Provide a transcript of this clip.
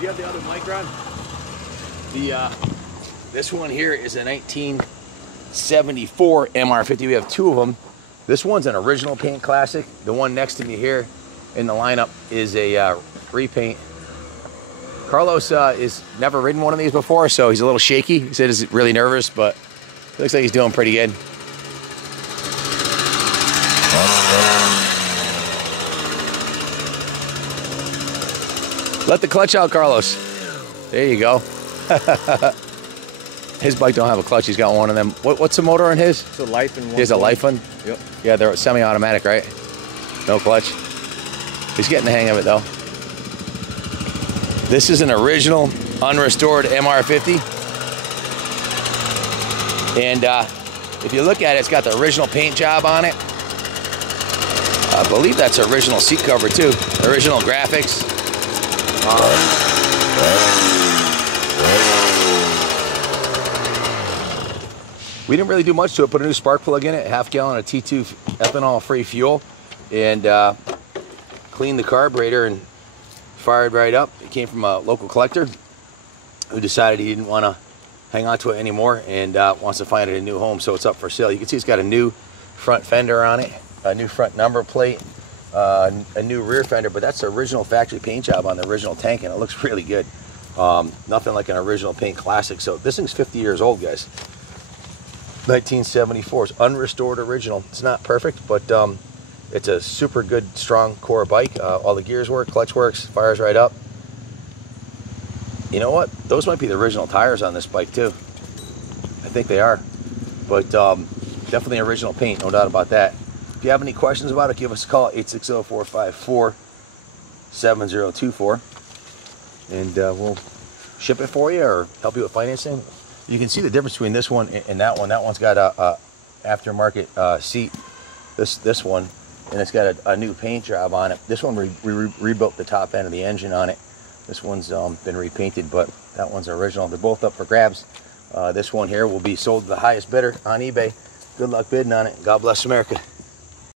Do you have the other mic, Ron? This one here is a 1974 MR50. We have two of them. This one's an original paint classic. The one next to me here in the lineup is a repaint. Carlos is never ridden one of these before, so he's a little shaky. He said he's really nervous, but it looks like he's doing pretty good. Let the clutch out, Carlos. There you go. His bike don't have a clutch. He's got one of them. What's the motor on his? It's a Life one. He has a Life one? Yep. Yeah, they're semi-automatic, right? No clutch. He's getting the hang of it, though. This is an original, unrestored MR50. And if you look at it, it's got the original paint job on it. I believe that's original seat cover, too. Original graphics. We didn't really do much to it. Put a new spark plug in it, half gallon of T2 ethanol-free fuel, and cleaned the carburetor and fired right up. It came from a local collector who decided he didn't want to hang on to it anymore and wants to find it a new home, so it's up for sale. You can see it's got a new front fender on it, a new front number plate, a new rear fender, but that's the original factory paint job on the original tank, and it looks really good. Nothing like an original paint classic. So this thing's 50 years old, guys. 1974. It's unrestored original. It's not perfect, but it's a super good, strong core bike. All the gears work, clutch works, fires right up. You know what? Those might be the original tires on this bike too. I think they are. But definitely original paint, no doubt about that. If you have any questions about it, give us a call at 860-454-7024. And we'll ship it for you or help you with financing. You can see the difference between this one and that one. That one's got a aftermarket seat. This one, and it's got a new paint job on it. This one we rebuilt the top end of the engine on it. This one's been repainted, but that one's original. They're both up for grabs. This one here will be sold to the highest bidder on eBay. Good luck bidding on it. God bless America.